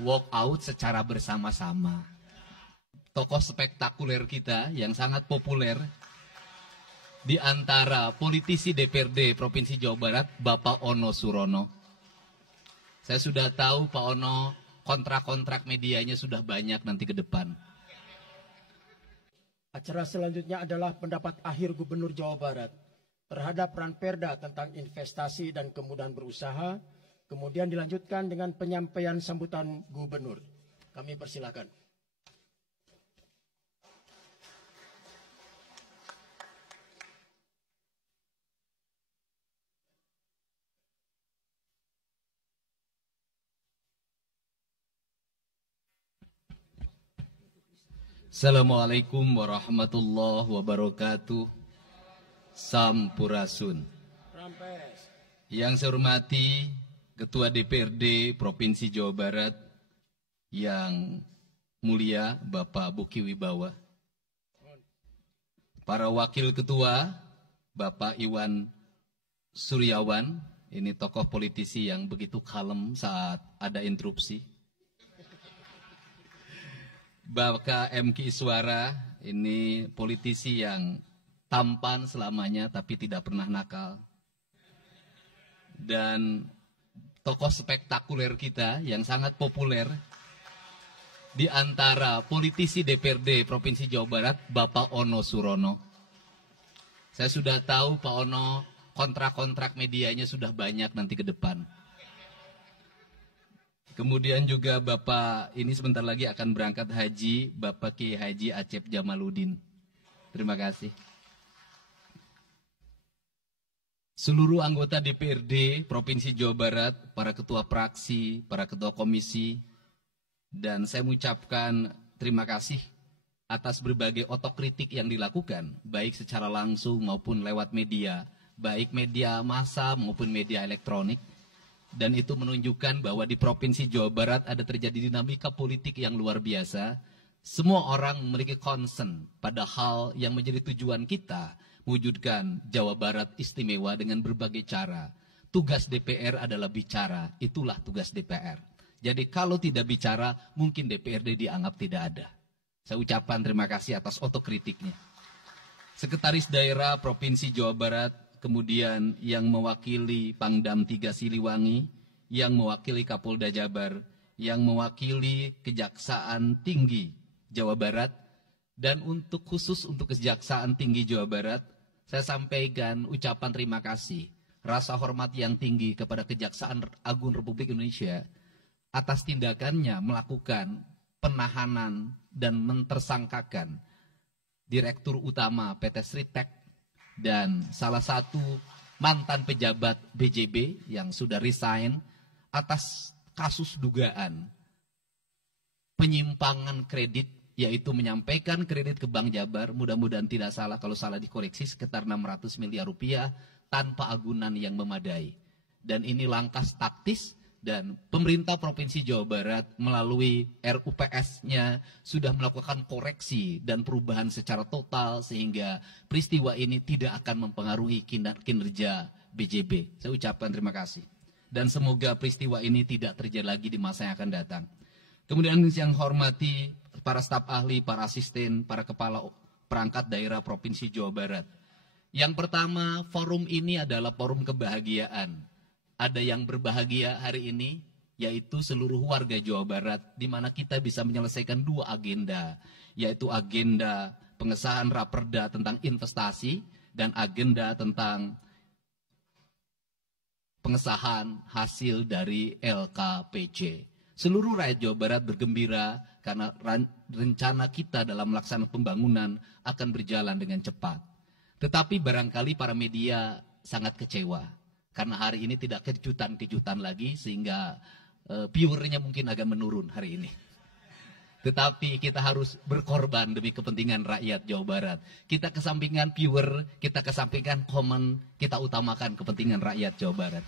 walk out secara bersama-sama. Tokoh spektakuler kita yang sangat populer di antara politisi DPRD Provinsi Jawa Barat, Bapak Ono Surono. Saya sudah tahu Pak Ono, kontrak-kontrak medianya sudah banyak nanti ke depan. Acara selanjutnya adalah pendapat akhir Gubernur Jawa Barat terhadap Ranperda tentang investasi dan kemudahan berusaha, kemudian dilanjutkan dengan penyampaian sambutan Gubernur. Kami persilakan. Assalamualaikum warahmatullahi wabarakatuh. Sampurasun. Yang saya hormati Ketua DPRD Provinsi Jawa Barat yang mulia Bapak Buki Wibawa, para wakil ketua Bapak Iwan Suryawan, ini tokoh politisi yang begitu kalem saat ada interupsi. Bapak M.Ki Iswara, ini politisi yang tampan selamanya tapi tidak pernah nakal. Dan tokoh spektakuler kita yang sangat populer di antara politisi DPRD Provinsi Jawa Barat, Bapak Ono Surono. Saya sudah tahu Pak Ono, kontrak-kontrak medianya sudah banyak nanti ke depan. Kemudian juga Bapak ini sebentar lagi akan berangkat haji, Bapak Kiai Haji Acep Jamaluddin. Terima kasih. Seluruh anggota DPRD Provinsi Jawa Barat, para ketua fraksi, para ketua komisi, dan saya mengucapkan terima kasih atas berbagai otokritik yang dilakukan, baik secara langsung maupun lewat media, baik media massa maupun media elektronik. Dan itu menunjukkan bahwa di Provinsi Jawa Barat ada terjadi dinamika politik yang luar biasa. Semua orang memiliki concern pada hal yang menjadi tujuan kita, mewujudkan Jawa Barat istimewa dengan berbagai cara. Tugas DPR adalah bicara, itulah tugas DPR. Jadi kalau tidak bicara, mungkin DPRD dianggap tidak ada. Saya ucapkan terima kasih atas otokritiknya. Sekretaris Daerah Provinsi Jawa Barat, kemudian yang mewakili Pangdam 3 Siliwangi, yang mewakili Kapolda Jabar, yang mewakili Kejaksaan Tinggi Jawa Barat, dan khusus untuk Kejaksaan Tinggi Jawa Barat, saya sampaikan ucapan terima kasih, rasa hormat yang tinggi kepada Kejaksaan Agung Republik Indonesia atas tindakannya melakukan penahanan dan mentersangkakan Direktur Utama PT Sritek dan salah satu mantan pejabat BJB yang sudah resign atas kasus dugaan penyimpangan kredit, yaitu menyampaikan kredit ke Bank Jabar, mudah-mudahan tidak salah, kalau salah dikoreksi, sekitar 600 miliar rupiah tanpa agunan yang memadai. Dan ini langkah taktis, dan pemerintah Provinsi Jawa Barat melalui RUPS-nya sudah melakukan koreksi dan perubahan secara total sehingga peristiwa ini tidak akan mempengaruhi kinerja BJB. Saya ucapkan terima kasih. Dan semoga peristiwa ini tidak terjadi lagi di masa yang akan datang. Kemudian yang hormati para staf ahli, para asisten, para kepala perangkat daerah Provinsi Jawa Barat. Yang pertama, forum ini adalah forum kebahagiaan. Ada yang berbahagia hari ini, yaitu seluruh warga Jawa Barat, di mana kita bisa menyelesaikan dua agenda, yaitu agenda pengesahan Raperda tentang investasi dan agenda tentang pengesahan hasil dari LKPJ. Seluruh rakyat Jawa Barat bergembira karena rencana kita dalam melaksanakan pembangunan akan berjalan dengan cepat. Tetapi barangkali para media sangat kecewa. Karena hari ini tidak kejutan-kejutan lagi sehingga viewernya mungkin agak menurun hari ini. Tetapi kita harus berkorban demi kepentingan rakyat Jawa Barat. Kita kesampingkan viewer, kita kesampingkan komen, kita utamakan kepentingan rakyat Jawa Barat.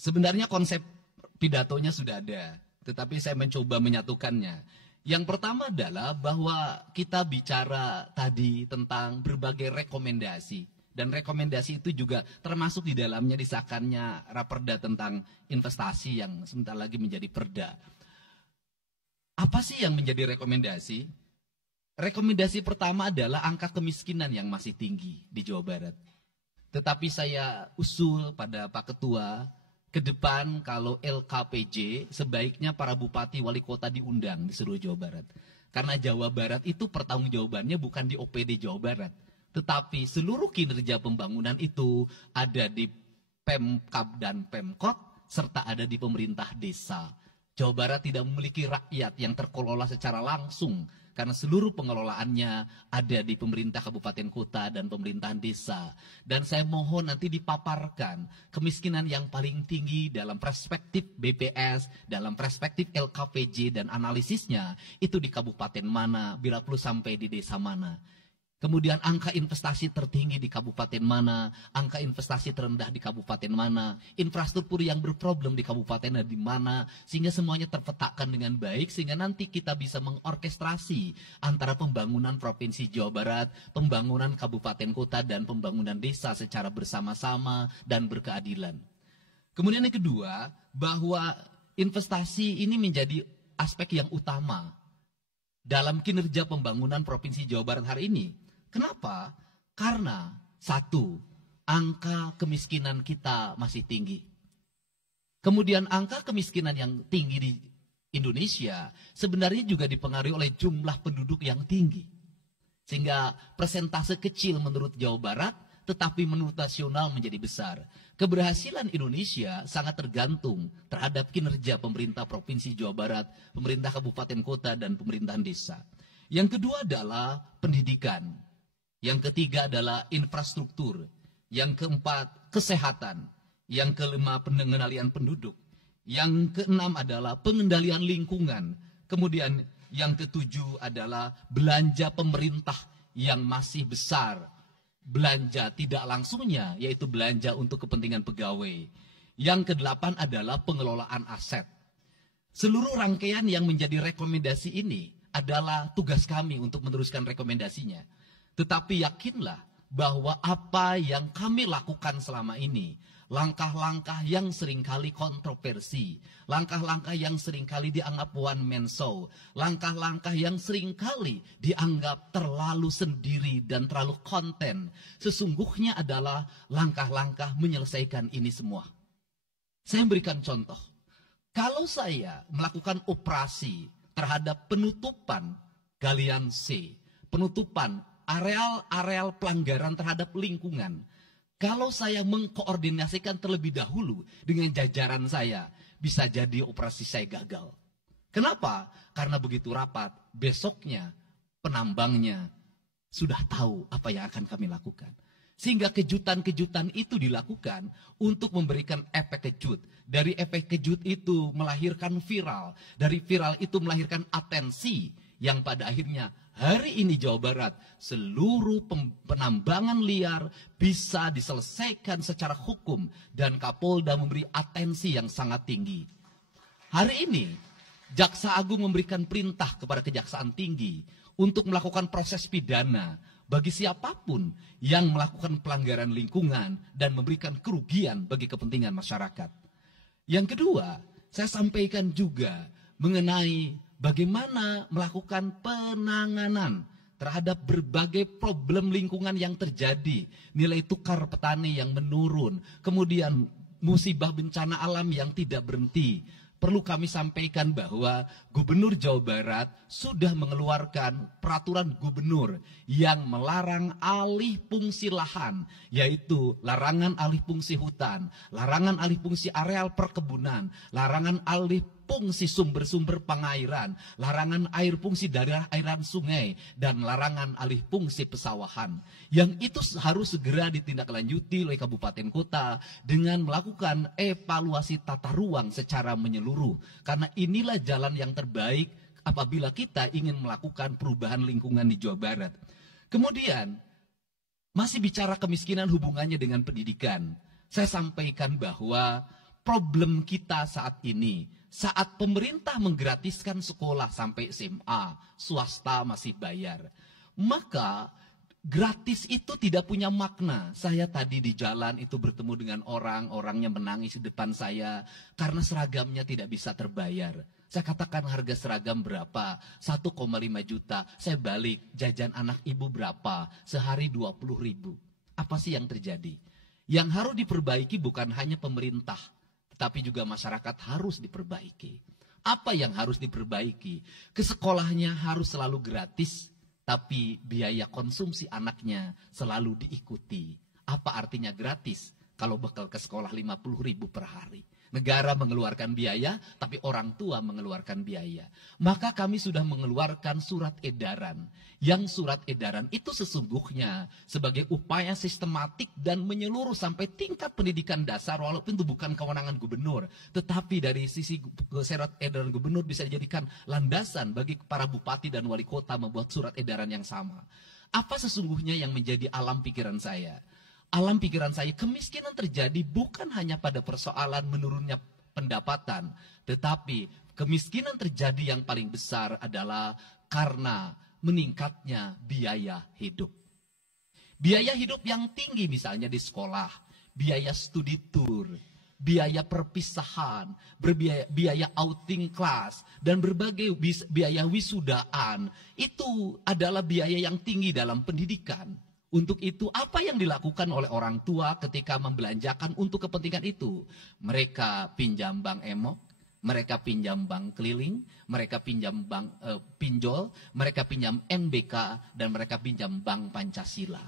Sebenarnya konsep pidatonya sudah ada, tetapi saya mencoba menyatukannya. Yang pertama adalah bahwa kita bicara tadi tentang berbagai rekomendasi Dan rekomendasi itu juga termasuk di dalamnya disahkannya Raperda tentang investasi yang sebentar lagi menjadi perda. Apa sih yang menjadi rekomendasi? Rekomendasi pertama adalah angka kemiskinan yang masih tinggi di Jawa Barat. Tetapi saya usul pada Pak Ketua, ke depan kalau LKPJ sebaiknya para bupati wali kota diundang di seluruh Jawa Barat. Karena Jawa Barat itu pertanggungjawabannya bukan di OPD Jawa Barat. Tetapi seluruh kinerja pembangunan itu ada di Pemkab dan Pemkot serta ada di pemerintah desa. Jawa Barat tidak memiliki rakyat yang terkelola secara langsung karena seluruh pengelolaannya ada di pemerintah kabupaten kota dan pemerintahan desa. Dan saya mohon nanti dipaparkan kemiskinan yang paling tinggi dalam perspektif BPS, dalam perspektif LKPJ dan analisisnya itu di kabupaten mana, bila perlu sampai di desa mana. Kemudian angka investasi tertinggi di kabupaten mana, angka investasi terendah di kabupaten mana, infrastruktur yang berproblem di kabupaten di mana, sehingga semuanya terpetakan dengan baik, sehingga nanti kita bisa mengorkestrasi antara pembangunan Provinsi Jawa Barat, pembangunan kabupaten kota, dan pembangunan desa secara bersama-sama dan berkeadilan. Kemudian yang kedua, bahwa investasi ini menjadi aspek yang utama dalam kinerja pembangunan Provinsi Jawa Barat hari ini. Kenapa? Karena satu, angka kemiskinan kita masih tinggi. Kemudian angka kemiskinan yang tinggi di Indonesia sebenarnya juga dipengaruhi oleh jumlah penduduk yang tinggi. Sehingga persentase kecil menurut Jawa Barat, tetapi menurut nasional menjadi besar. Keberhasilan Indonesia sangat tergantung terhadap kinerja pemerintah Provinsi Jawa Barat, pemerintah kabupaten kota, dan pemerintahan desa. Yang kedua adalah pendidikan. Yang ketiga adalah infrastruktur. Yang keempat, kesehatan. Yang kelima, pengendalian penduduk. Yang keenam adalah pengendalian lingkungan. Kemudian yang ketujuh adalah belanja pemerintah yang masih besar. Belanja tidak langsungnya, yaitu belanja untuk kepentingan pegawai. Yang kedelapan adalah pengelolaan aset. Seluruh rangkaian yang menjadi rekomendasi ini adalah tugas kami untuk meneruskan rekomendasinya. Tetapi yakinlah bahwa apa yang kami lakukan selama ini, langkah-langkah yang seringkali kontroversi, langkah-langkah yang seringkali dianggap one man show, langkah-langkah yang seringkali dianggap terlalu sendiri dan terlalu konten, sesungguhnya adalah langkah-langkah menyelesaikan ini semua. Saya memberikan contoh. Kalau saya melakukan operasi terhadap penutupan galian C, penutupan areal-areal pelanggaran terhadap lingkungan, kalau saya mengkoordinasikan terlebih dahulu dengan jajaran saya, bisa jadi operasi saya gagal. Kenapa? Karena begitu rapat, besoknya penambangnya sudah tahu apa yang akan kami lakukan. Sehingga kejutan-kejutan itu dilakukan untuk memberikan efek kejut. Dari efek kejut itu melahirkan viral. Dari viral itu melahirkan atensi yang pada akhirnya hari ini Jawa Barat seluruh penambangan liar bisa diselesaikan secara hukum dan Kapolda memberi atensi yang sangat tinggi. Hari ini Jaksa Agung memberikan perintah kepada Kejaksaan Tinggi untuk melakukan proses pidana bagi siapapun yang melakukan pelanggaran lingkungan dan memberikan kerugian bagi kepentingan masyarakat. Yang kedua, saya sampaikan juga mengenai bagaimana melakukan penanganan terhadap berbagai problem lingkungan yang terjadi. Nilai tukar petani yang menurun, kemudian musibah bencana alam yang tidak berhenti. Perlu kami sampaikan bahwa Gubernur Jawa Barat sudah mengeluarkan peraturan gubernur yang melarang alih fungsi lahan, yaitu larangan alih fungsi hutan, larangan alih fungsi areal perkebunan, larangan alih fungsi sumber-sumber pengairan, larangan air fungsi dari airan sungai, dan larangan alih fungsi pesawahan. Yang itu harus segera ditindaklanjuti oleh kabupaten kota dengan melakukan evaluasi tata ruang secara menyeluruh. Karena inilah jalan yang terbaik apabila kita ingin melakukan perubahan lingkungan di Jawa Barat. Kemudian, masih bicara kemiskinan hubungannya dengan pendidikan. Saya sampaikan bahwa problem kita saat ini, saat pemerintah menggratiskan sekolah sampai SMA, swasta masih bayar. Maka Gratis itu tidak punya makna. Saya tadi di jalan itu bertemu dengan orangnya menangis di depan saya karena seragamnya tidak bisa terbayar. Saya katakan harga seragam berapa? 1,5 juta. Saya balik, jajan anak ibu berapa? Sehari 20.000. Apa sih yang terjadi? Yang harus diperbaiki bukan hanya pemerintah, tetapi juga masyarakat harus diperbaiki. Apa yang harus diperbaiki? Ke sekolahnya harus selalu gratis, tapi biaya konsumsi anaknya selalu diikuti. Apa artinya gratis? Kalau bekal ke sekolah 50.000 per hari. Negara mengeluarkan biaya, tapi orang tua mengeluarkan biaya. Maka kami sudah mengeluarkan surat edaran. Yang surat edaran itu sesungguhnya sebagai upaya sistematik dan menyeluruh sampai tingkat pendidikan dasar, walaupun itu bukan kewenangan gubernur. Tetapi dari sisi surat edaran gubernur bisa dijadikan landasan bagi para bupati dan wali kota membuat surat edaran yang sama. Apa sesungguhnya yang menjadi alam pikiran saya? Alam pikiran saya, kemiskinan terjadi bukan hanya pada persoalan menurunnya pendapatan, tetapi kemiskinan terjadi yang paling besar adalah karena meningkatnya biaya hidup. Biaya hidup yang tinggi misalnya di sekolah, biaya studi tour, biaya perpisahan, biaya outing kelas, dan berbagai biaya wisudaan, itu adalah biaya yang tinggi dalam pendidikan. Untuk itu, apa yang dilakukan oleh orang tua ketika membelanjakan untuk kepentingan itu? Mereka pinjam bank emok, mereka pinjam bank keliling, mereka pinjam bank pinjol, mereka pinjam NBK, dan mereka pinjam bank Pancasila.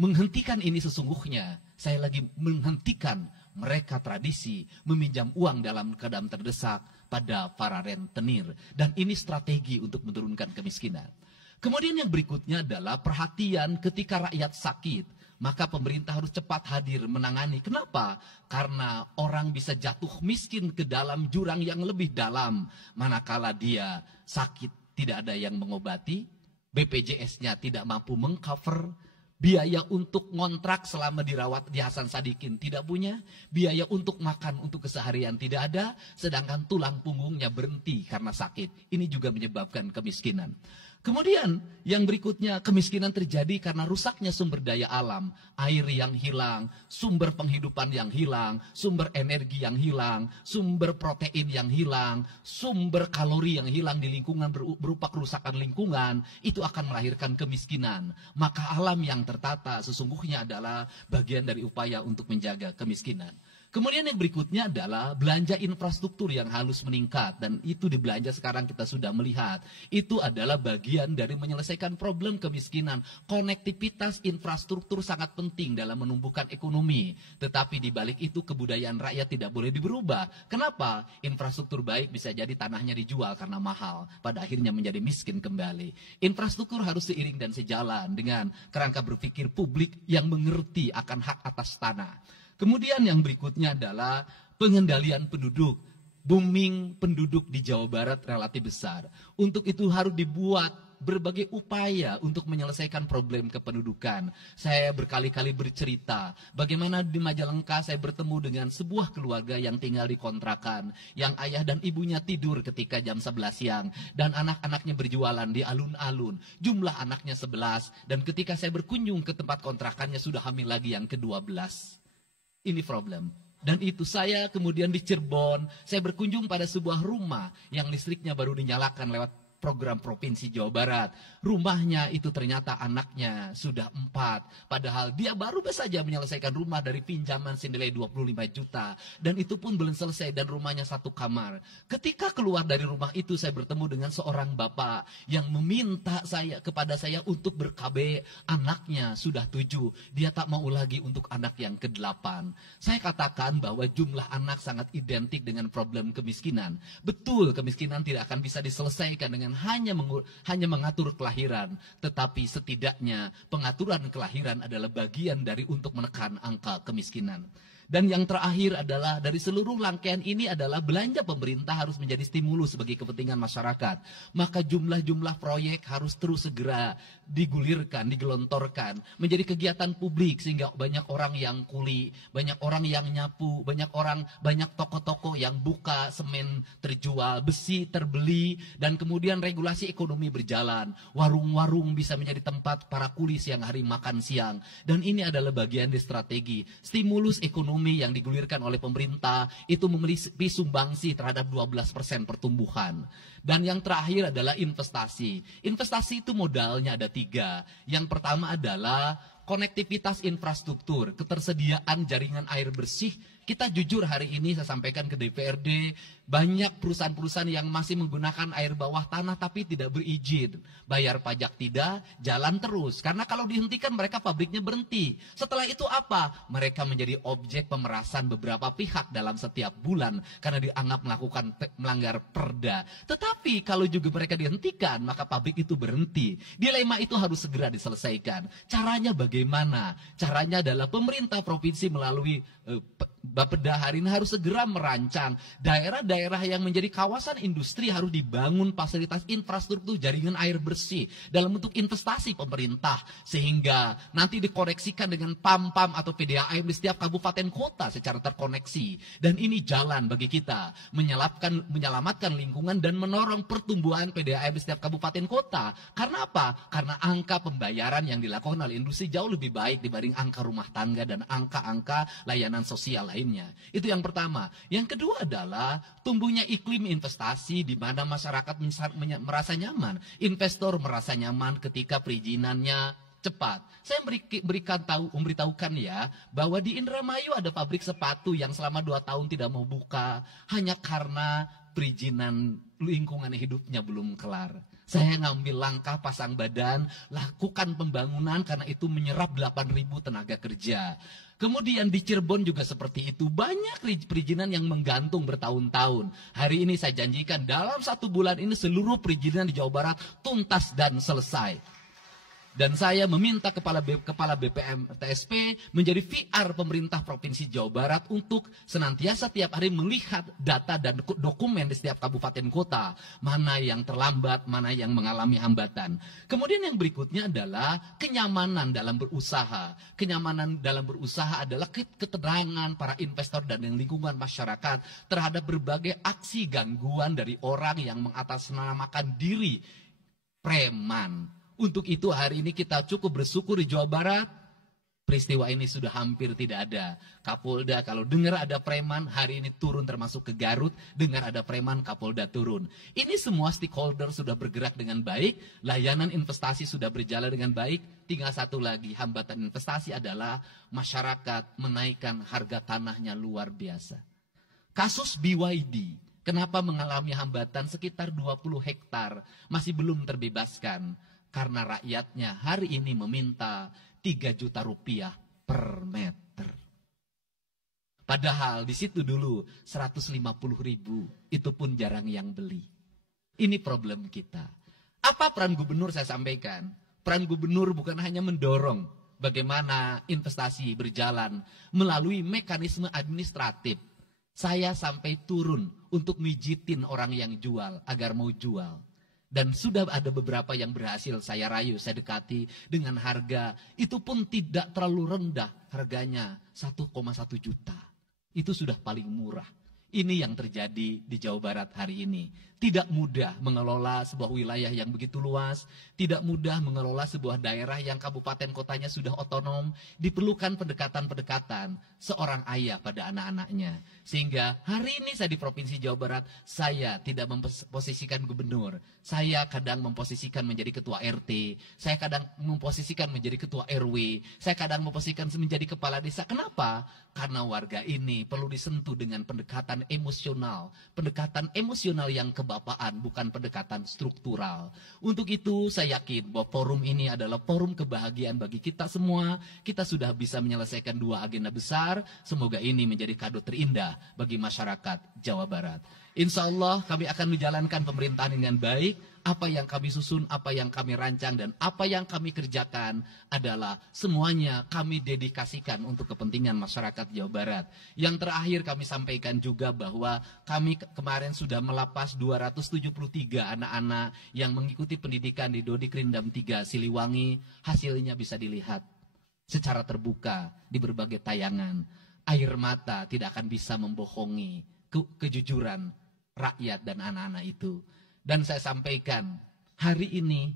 Menghentikan ini sesungguhnya, saya lagi menghentikan mereka tradisi meminjam uang dalam keadaan terdesak pada para rentenir. Dan ini strategi untuk menurunkan kemiskinan. Kemudian yang berikutnya adalah perhatian ketika rakyat sakit. Maka pemerintah harus cepat hadir menangani. Kenapa? Karena orang bisa jatuh miskin ke dalam jurang yang lebih dalam. Manakala dia sakit tidak ada yang mengobati. BPJS-nya tidak mampu mengcover. Biaya untuk ngontrak selama dirawat di Hasan Sadikin tidak punya. Biaya untuk makan untuk keseharian tidak ada. Sedangkan tulang punggungnya berhenti karena sakit. Ini juga menyebabkan kemiskinan. Kemudian yang berikutnya, kemiskinan terjadi karena rusaknya sumber daya alam. Air yang hilang, sumber penghidupan yang hilang, sumber energi yang hilang, sumber protein yang hilang, sumber kalori yang hilang di lingkungan berupa kerusakan lingkungan. Itu akan melahirkan kemiskinan. Maka alam yang tertata sesungguhnya adalah bagian dari upaya untuk menjaga kemiskinan. Kemudian yang berikutnya adalah belanja infrastruktur yang harus meningkat. Dan itu dibelanja sekarang kita sudah melihat. Itu adalah bagian dari menyelesaikan problem kemiskinan. Konektivitas infrastruktur sangat penting dalam menumbuhkan ekonomi. Tetapi di balik itu kebudayaan rakyat tidak boleh berubah. Kenapa? Infrastruktur baik bisa jadi tanahnya dijual karena mahal. Pada akhirnya menjadi miskin kembali. Infrastruktur harus seiring dan sejalan dengan kerangka berpikir publik yang mengerti akan hak atas tanah. Kemudian yang berikutnya adalah pengendalian penduduk. Booming penduduk di Jawa Barat relatif besar. Untuk itu harus dibuat berbagai upaya untuk menyelesaikan problem kependudukan. Saya berkali-kali bercerita bagaimana di Majalengka saya bertemu dengan sebuah keluarga yang tinggal di kontrakan. Yang ayah dan ibunya tidur ketika jam 11 siang. Dan anak-anaknya berjualan di alun-alun. Jumlah anaknya 11. Dan ketika saya berkunjung ke tempat kontrakannya sudah hamil lagi yang ke-12. Ini problem. Dan itu saya kemudian di Cirebon, saya berkunjung pada sebuah rumah yang listriknya baru dinyalakan lewat program Provinsi Jawa Barat. Rumahnya itu ternyata anaknya sudah 4. Padahal dia baru saja menyelesaikan rumah dari pinjaman senilai 25 juta. Dan itu pun belum selesai dan rumahnya 1 kamar. Ketika keluar dari rumah itu saya bertemu dengan seorang bapak yang meminta kepada saya untuk ber-KB. Anaknya sudah 7. Dia tak mau lagi untuk anak yang ke-8. Saya katakan bahwa jumlah anak sangat identik dengan problem kemiskinan. Betul, kemiskinan tidak akan bisa diselesaikan dengan hanya mengatur kelahiran, tetapi setidaknya pengaturan kelahiran adalah bagian dari untuk menekan angka kemiskinan. Dan yang terakhir adalah dari seluruh rangkaian ini adalah belanja pemerintah harus menjadi stimulus sebagai kepentingan masyarakat. Maka jumlah-jumlah proyek harus terus segera digulirkan, digelontorkan menjadi kegiatan publik sehingga banyak orang yang kuli, banyak orang yang nyapu, banyak toko-toko yang buka, semen terjual, besi terbeli, dan kemudian regulasi ekonomi berjalan. Warung-warung bisa menjadi tempat para kuli siang hari makan siang. Dan ini adalah bagian dari strategi stimulus ekonomi yang digulirkan oleh pemerintah itu memiliki sumbangsi terhadap 12% pertumbuhan. Dan yang terakhir adalah investasi. Investasi itu modalnya ada 3. Yang pertama adalah konektivitas infrastruktur, ketersediaan jaringan air bersih. Kita jujur hari ini saya sampaikan ke DPRD, banyak perusahaan-perusahaan yang masih menggunakan air bawah tanah tapi tidak berizin. Bayar pajak tidak, jalan terus. Karena kalau dihentikan mereka pabriknya berhenti. Setelah itu apa? Mereka menjadi objek pemerasan beberapa pihak dalam setiap bulan karena dianggap melanggar perda. Tetapi kalau juga mereka dihentikan, maka pabrik itu berhenti. Dilema itu harus segera diselesaikan. Caranya bagaimana? Caranya adalah pemerintah provinsi melalui Bapeda hari ini harus segera merancang daerah-daerah yang menjadi kawasan industri harus dibangun fasilitas infrastruktur jaringan air bersih dalam bentuk investasi pemerintah sehingga nanti dikoneksikan dengan PAM-PAM atau PDAM di setiap kabupaten kota secara terkoneksi. Dan ini jalan bagi kita menyelamatkan lingkungan dan menorong pertumbuhan PDAM di setiap kabupaten kota. Karena apa? Karena angka pembayaran yang dilakukan oleh industri jauh lebih baik dibanding angka rumah tangga dan angka-angka layanan sosial lainnya. Itu yang pertama. Yang kedua adalah tumbuhnya iklim investasi di mana masyarakat merasa nyaman. Investor merasa nyaman ketika perizinannya cepat. Saya memberitahukan ya bahwa di Indramayu ada pabrik sepatu yang selama 2 tahun tidak mau buka hanya karena perizinan lingkungan hidupnya belum kelar. Saya ngambil langkah pasang badan, lakukan pembangunan karena itu menyerap 8.000 tenaga kerja. Kemudian di Cirebon juga seperti itu. Banyak perizinan yang menggantung bertahun-tahun. Hari ini saya janjikan dalam 1 bulan ini seluruh perizinan di Jawa Barat tuntas dan selesai. Dan saya meminta kepala BPM TSP menjadi VR pemerintah Provinsi Jawa Barat untuk senantiasa tiap hari melihat data dan dokumen di setiap kabupaten kota. Mana yang terlambat, mana yang mengalami hambatan. Kemudian yang berikutnya adalah kenyamanan dalam berusaha. Kenyamanan dalam berusaha adalah keterangan para investor dan lingkungan masyarakat terhadap berbagai aksi gangguan dari orang yang mengatasnamakan diri preman. Untuk itu hari ini kita cukup bersyukur di Jawa Barat, peristiwa ini sudah hampir tidak ada. Kapolda kalau dengar ada preman, hari ini turun termasuk ke Garut, dengar ada preman, Kapolda turun. Ini semua stakeholder sudah bergerak dengan baik, layanan investasi sudah berjalan dengan baik, tinggal satu lagi, hambatan investasi adalah masyarakat menaikkan harga tanahnya luar biasa. Kasus BYD, kenapa mengalami hambatan sekitar 20 hektar, masih belum terbebaskan. Karena rakyatnya hari ini meminta 3 juta rupiah per meter. Padahal di situ dulu 150.000, itu pun jarang yang beli. Ini problem kita. Apa peran gubernur saya sampaikan? Peran gubernur bukan hanya mendorong bagaimana investasi berjalan melalui mekanisme administratif. Saya sampai turun untuk mijitin orang yang jual agar mau jual. Dan sudah ada beberapa yang berhasil saya rayu, saya dekati dengan harga. Itu pun tidak terlalu rendah harganya, 1,1 juta. Itu sudah paling murah. Ini yang terjadi di Jawa Barat hari ini. Tidak mudah mengelola sebuah wilayah yang begitu luas. Tidak mudah mengelola sebuah daerah yang kabupaten kotanya sudah otonom. Diperlukan pendekatan-pendekatan seorang ayah pada anak-anaknya. Sehingga hari ini saya di Provinsi Jawa Barat, saya tidak memposisikan gubernur. Saya kadang memposisikan menjadi ketua RT. Saya kadang memposisikan menjadi ketua RW. Saya kadang memposisikan menjadi kepala desa. Kenapa? Karena warga ini perlu disentuh dengan pendekatan pendekatan emosional yang kebapaan, bukan pendekatan struktural. Untuk itu saya yakin bahwa forum ini adalah forum kebahagiaan bagi kita semua. Kita sudah bisa menyelesaikan 2 agenda besar. Semoga ini menjadi kado terindah bagi masyarakat Jawa Barat. Insya Allah kami akan menjalankan pemerintahan dengan baik. Apa yang kami susun, apa yang kami rancang, dan apa yang kami kerjakan adalah semuanya kami dedikasikan untuk kepentingan masyarakat Jawa Barat. Yang terakhir kami sampaikan juga bahwa kami kemarin sudah melapas 273 anak-anak yang mengikuti pendidikan di Dodi Krindam 3 Siliwangi. Hasilnya bisa dilihat secara terbuka di berbagai tayangan. Air mata tidak akan bisa membohongi kejujuran rakyat dan anak-anak itu. Dan saya sampaikan, hari ini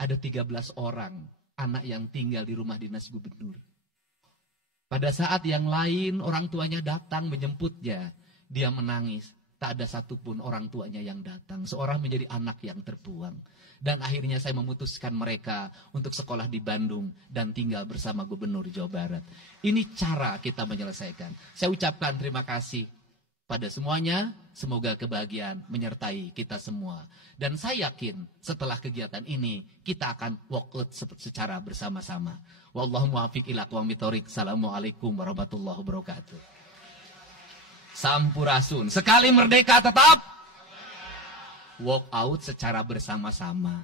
ada 13 orang anak yang tinggal di rumah dinas gubernur. Pada saat yang lain orang tuanya datang menjemputnya, dia menangis. Tak ada satupun orang tuanya yang datang. Seorang menjadi anak yang terbuang. Dan akhirnya saya memutuskan mereka untuk sekolah di Bandung dan tinggal bersama Gubernur Jawa Barat. Ini cara kita menyelesaikan. Saya ucapkan terima kasih pada semuanya, semoga kebahagiaan menyertai kita semua. Dan saya yakin setelah kegiatan ini, kita akan walk out secara bersama-sama. Wallahu muwaffiq ila aqwamit thoriq. Assalamualaikum warahmatullahi wabarakatuh. Sampurasun. Sekali merdeka tetap walk out secara bersama-sama.